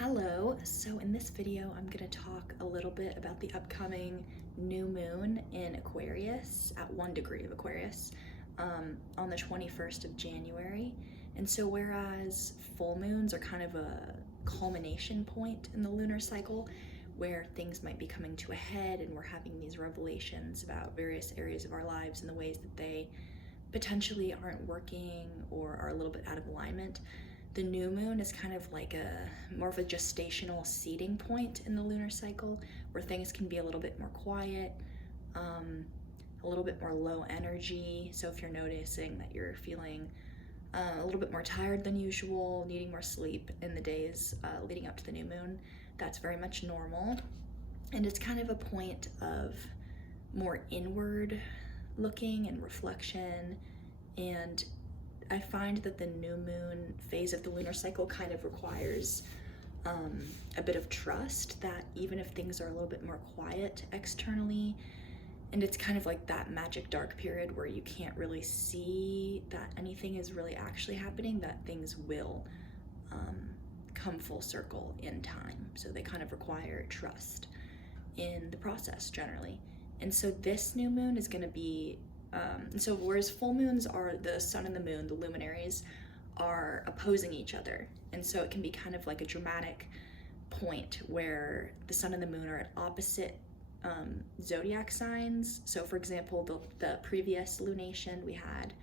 Hello, so in this video I'm going to talk a little bit about the upcoming new moon in Aquarius at 1 degree of Aquarius on the 21st of January. And so whereas full moons are kind of a culmination point in the lunar cycle where things might be coming to a head and we're having these revelations about various areas of our lives and the ways that they potentially aren't working or are a little bit out of alignment, the new moon is kind of like more of a gestational seeding point in the lunar cycle where things can be a little bit more quiet, a little bit more low energy. So if you're noticing that you're feeling a little bit more tired than usual, needing more sleep in the days leading up to the new moon, that's very much normal. And it's kind of a point of more inward looking and reflection. And I find that the new moon phase of the lunar cycle kind of requires a bit of trust that even if things are a little bit more quiet externally, and it's kind of like that magic dark period where you can't really see that anything is really actually happening, that things will come full circle in time. So they kind of require trust in the process generally. And so this new moon is going to be so whereas full moons are the sun and the moon, the luminaries, are opposing each other. And so it can be kind of like a dramatic point where the sun and the moon are at opposite zodiac signs. So for example, the previous lunation, we had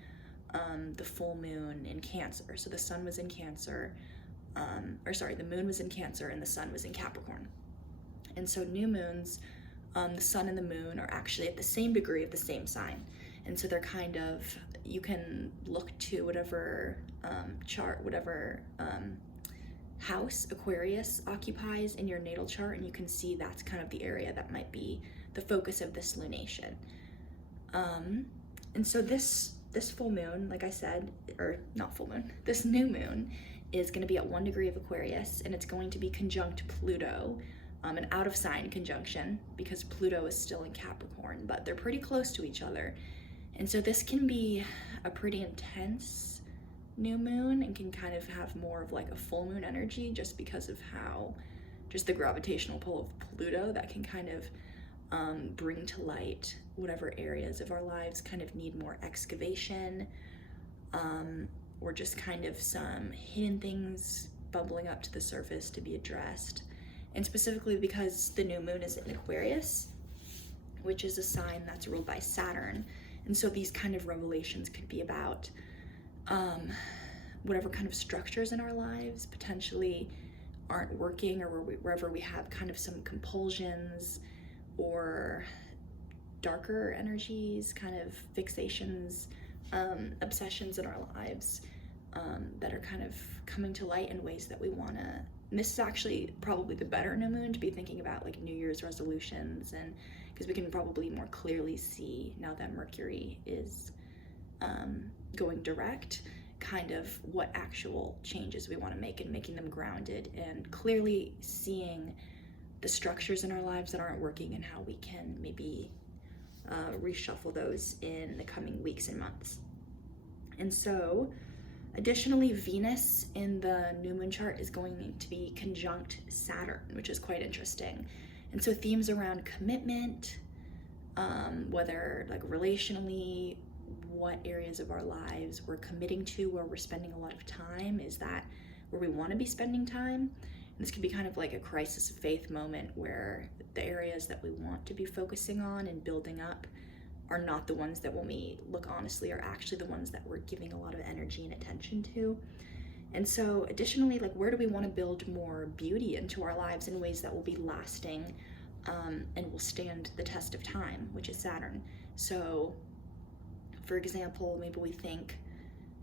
the full moon in Cancer. So the sun was in Cancer, the moon was in Cancer and the sun was in Capricorn. And so new moons, the sun and the moon are actually at the same degree of the same sign. And so they're kind of, you can look to whatever chart, whatever house Aquarius occupies in your natal chart, and you can see that's kind of the area that might be the focus of this lunation. And so this full moon, like I said, or not full moon, this new moon is going to be at 1 degree of Aquarius, and it's going to be conjunct Pluto, an out of sign conjunction because Pluto is still in Capricorn, but they're pretty close to each other. And so this can be a pretty intense new moon and can kind of have more of like a full moon energy just because of how, just the gravitational pull of Pluto that can kind of bring to light whatever areas of our lives kind of need more excavation, or just kind of some hidden things bubbling up to the surface to be addressed. And specifically because the new moon is in Aquarius, which is a sign that's ruled by Saturn. And so these kind of revelations could be about whatever kind of structures in our lives potentially aren't working, or wherever we have kind of some compulsions or darker energies, kind of fixations, obsessions in our lives that are kind of coming to light in ways that we want to. And this is actually probably the better new moon to be thinking about like New Year's resolutions, and because we can probably more clearly see now that Mercury is going direct, kind of what actual changes we want to make and making them grounded and clearly seeing the structures in our lives that aren't working and how we can maybe reshuffle those in the coming weeks and months. And so additionally, Venus in the new moon chart is going to be conjunct Saturn, which is quite interesting. And so themes around commitment, whether like relationally, what areas of our lives we're committing to, where we're spending a lot of time, is that where we want to be spending time? And this could be kind of like a crisis of faith moment where the areas that we want to be focusing on and building up are not the ones that, when we look honestly, are actually the ones that we're giving a lot of energy and attention to. And so additionally, like, where do we want to build more beauty into our lives in ways that will be lasting and will stand the test of time, which is Saturn. So for example, maybe we think,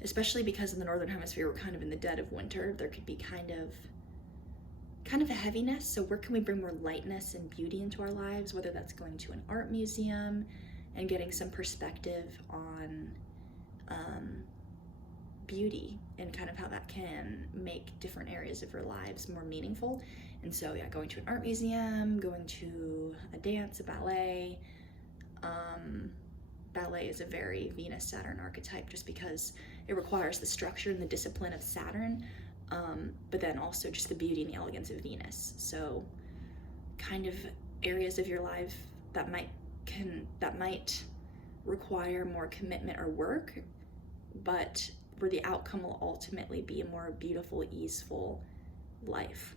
especially because in the Northern Hemisphere we're kind of in the dead of winter, there could be kind of a heaviness. So where can we bring more lightness and beauty into our lives, whether that's going to an art museum and getting some perspective on beauty and kind of how that can make different areas of our lives more meaningful. And so yeah, going to an art museum, going to a dance, a ballet. Ballet is a very Venus-Saturn archetype just because it requires the structure and the discipline of Saturn, but then also just the beauty and the elegance of Venus. So kind of areas of your life that might require more commitment or work, but where the outcome will ultimately be a more beautiful, easeful life.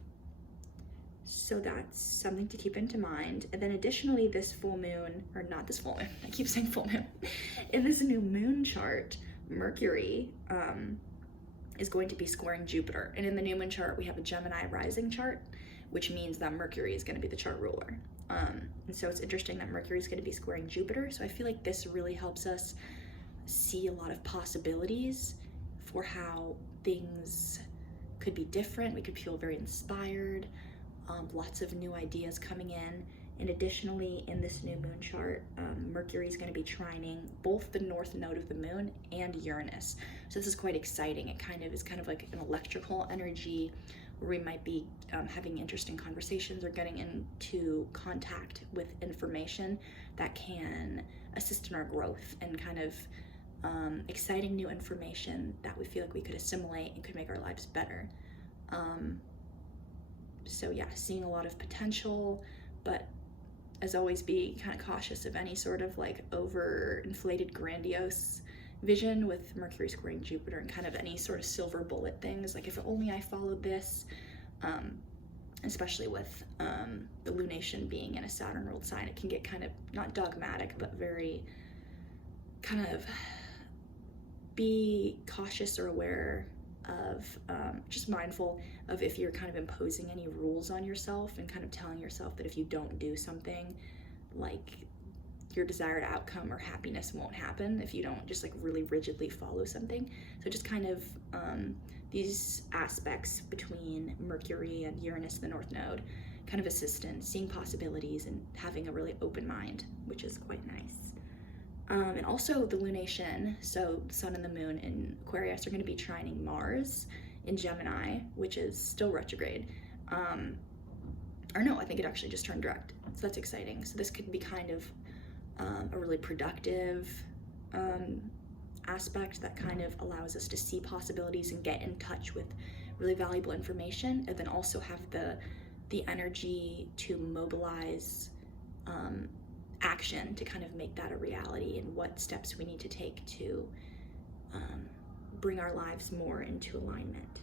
So that's something to keep into mind. And then additionally, this full moon, or not this full moon, I keep saying full moon, in this new moon chart, Mercury is going to be squaring Jupiter. And in the new moon chart, we have a Gemini rising chart, which means that Mercury is going to be the chart ruler. And so it's interesting that Mercury is going to be squaring Jupiter. So I feel like this really helps us see a lot of possibilities for how things could be different. We could feel very inspired, lots of new ideas coming in. And additionally, in this new moon chart, Mercury is going to be trining both the north node of the moon and Uranus. So this is quite exciting. It is kind of like an electrical energy where we might be having interesting conversations or getting into contact with information that can assist in our growth, and kind of exciting new information that we feel like we could assimilate and could make our lives better. So yeah, seeing a lot of potential, but as always, be kind of cautious of any sort of like overinflated, grandiose vision with Mercury squaring Jupiter, and kind of any sort of silver bullet things, like if only I followed this, especially with the lunation being in a Saturn ruled sign, it can get kind of not dogmatic, but very kind of be cautious or aware of, just mindful of if you're kind of imposing any rules on yourself and kind of telling yourself that if you don't do something, like your desired outcome or happiness won't happen if you don't just like really rigidly follow something. So just kind of these aspects between Mercury and Uranus, the North Node, kind of assist in seeing possibilities and having a really open mind, which is quite nice. And also the lunation, so the sun and the moon in Aquarius are going to be trining Mars in Gemini, which is still retrograde. Or no, I think it actually just turned direct. So that's exciting. So this could be kind of a really productive aspect that kind of allows us to see possibilities and get in touch with really valuable information, and then also have the energy to mobilize action to kind of make that a reality, and what steps we need to take to bring our lives more into alignment.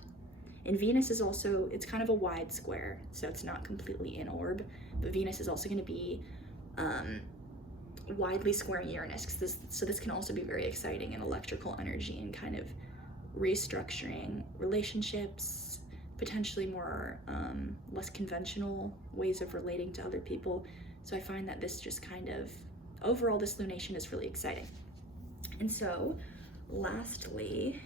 And Venus is also, it's kind of a wide square, so it's not completely in orb, but Venus is also going to be widely squaring Uranus, so this can also be very exciting and electrical energy, and kind of restructuring relationships, potentially more less conventional ways of relating to other people. So I find that this just kind of, overall, this lunation is really exciting. And so, lastly,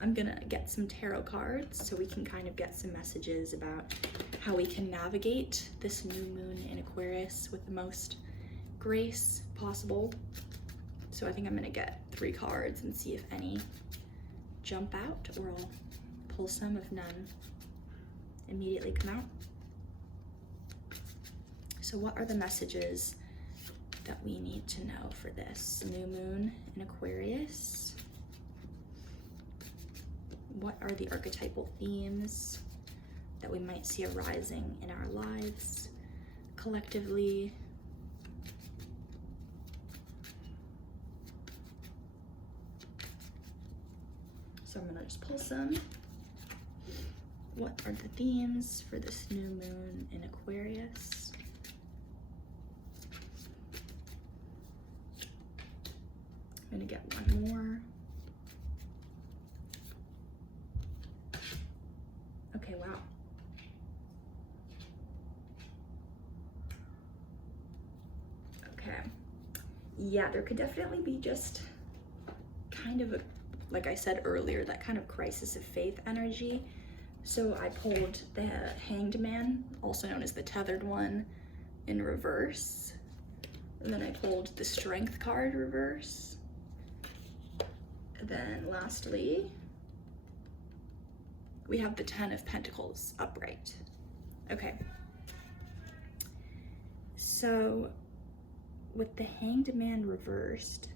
I'm gonna get some tarot cards so we can kind of get some messages about how we can navigate this new moon in Aquarius with the most grace possible. So I think I'm gonna get 3 cards and see if any jump out, or I'll pull some if none immediately come out. So what are the messages that we need to know for this new moon in Aquarius? What are the archetypal themes that we might see arising in our lives collectively? So I'm gonna just pull some. What are the themes for this new moon in Aquarius? I'm gonna get one more. Okay, wow. Okay. Yeah, there could definitely be just kind of a, like I said earlier, that kind of crisis of faith energy. So I pulled the Hanged Man, also known as the Tethered One, in reverse. And then I pulled the Strength card reverse. And then lastly, we have the Ten of Pentacles upright. Okay. So with the Hanged Man reversed,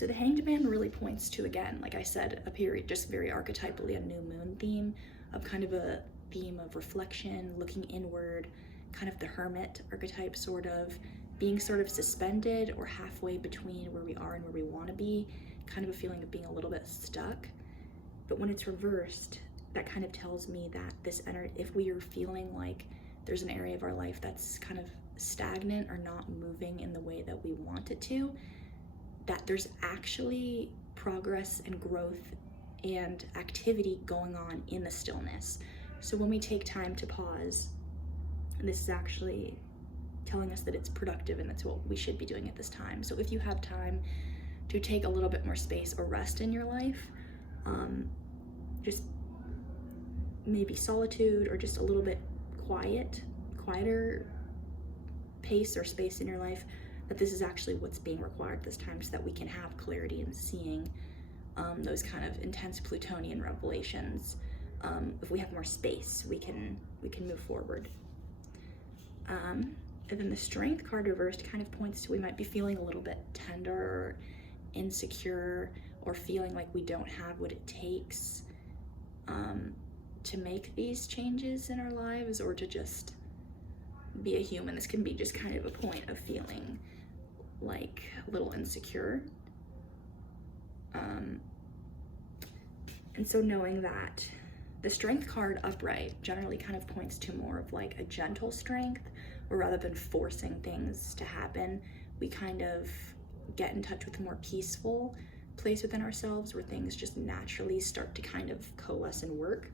So the Hanged Man really points to, again, like I said, a period, just very archetypally a new moon theme, of kind of a theme of reflection, looking inward, kind of the hermit archetype, sort of being sort of suspended or halfway between where we are and where we want to be, kind of a feeling of being a little bit stuck. But when it's reversed, that kind of tells me that this energy, if we are feeling like there's an area of our life that's kind of stagnant or not moving in the way that we want it to, that there's actually progress and growth and activity going on in the stillness. So when we take time to pause, this is actually telling us that it's productive and that's what we should be doing at this time. So if you have time to take a little bit more space or rest in your life, just maybe solitude or just a little bit quieter pace or space in your life, that this is actually what's being required this time, so that we can have clarity in seeing those kind of intense Plutonian revelations. If we have more space, we can move forward. And then the Strength card reversed kind of points to we might be feeling a little bit tender or insecure, or feeling like we don't have what it takes to make these changes in our lives, or to just be a human. This can be just kind of a point of feeling like a little insecure. And so knowing that the Strength card upright generally kind of points to more of like a gentle strength, or rather than forcing things to happen, we kind of get in touch with a more peaceful place within ourselves where things just naturally start to kind of coalesce and work.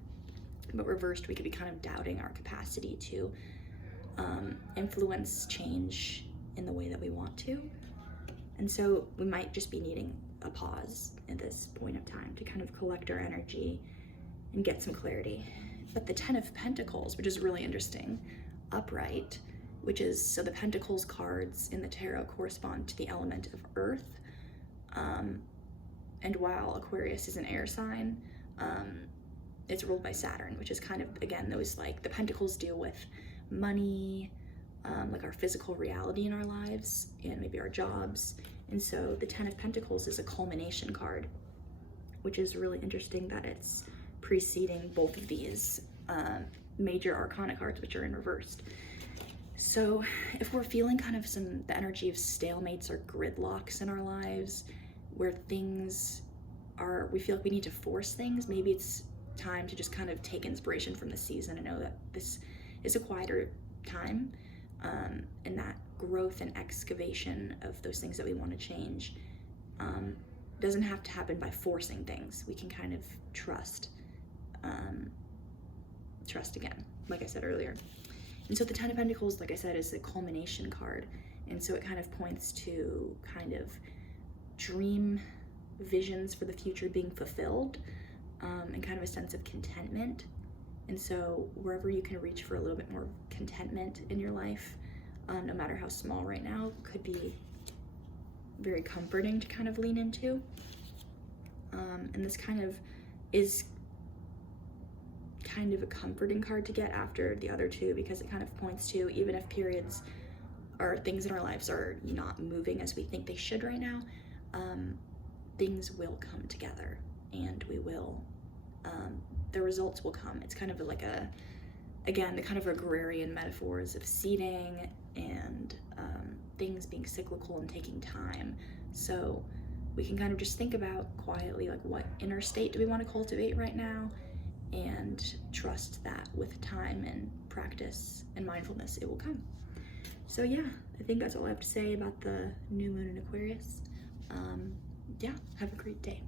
But reversed, we could be kind of doubting our capacity to influence change in the way that we want to. And so we might just be needing a pause at this point of time to kind of collect our energy and get some clarity. But the Ten of Pentacles, which is really interesting, upright, which is, so the Pentacles cards in the tarot correspond to the element of earth. And while Aquarius is an air sign, it's ruled by Saturn, which is kind of, again, those like the Pentacles deal with money, like our physical reality in our lives and maybe our jobs. And so the Ten of Pentacles is a culmination card, which is really interesting that it's preceding both of these major arcana cards, which are in reversed. So if we're feeling kind of the energy of stalemates or gridlocks in our lives, where things are, we feel like we need to force things, maybe it's time to just kind of take inspiration from the season and know that this is a quieter time, and that growth and excavation of those things that we want to change doesn't have to happen by forcing things. We can kind of trust again, like I said earlier. And so the Ten of Pentacles, like I said, is the culmination card. And so it kind of points to kind of dream visions for the future being fulfilled, and kind of a sense of contentment. And so wherever you can reach for a little bit more contentment in your life, no matter how small right now, could be very comforting to kind of lean into. And this kind of is kind of a comforting card to get after the other two, because it kind of points to, even if periods or things in our lives are not moving as we think they should right now, things will come together, and we will, the results will come. It's kind of like again, the kind of agrarian metaphors of seeding and things being cyclical and taking time. So we can kind of just think about quietly, like, what inner state do we want to cultivate right now, and trust that with time and practice and mindfulness, it will come. So yeah, I think that's all I have to say about the new moon in Aquarius. Yeah, have a great day.